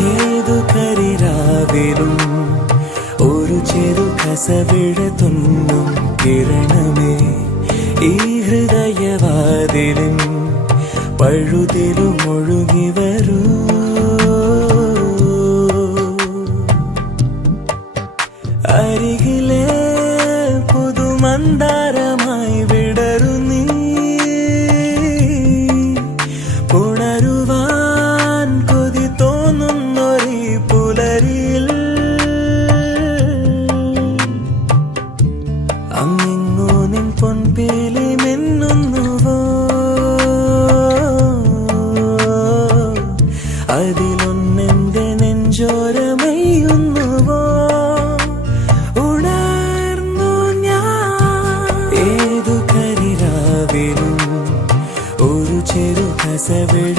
ഏതു കരിരാവിലും ഒരു ചെറു കസവിഴ തുന്നും കിരണമേ ഈ ഹൃദയവാതിലും പഴുതിലും ഒഴുകി വരൂ. അരികിലെ പുതുമന്ദാരമായി വിടരു നീ, പുണരുവാൻ കൊതി തോന്നുന്നൊരീ പുലരിയിൽ. അങ്ങിങ്ങോ നിൻ പൊൻപേലി മിന്നുന്നുവോ, അതിലൊന്നെന്റെ നെഞ്ചോരമയുന്നുവോ. ഉണർന്നു ഞാൻ ഏതു കരിരാവിലും ഒരു ചെറു കസവിഴ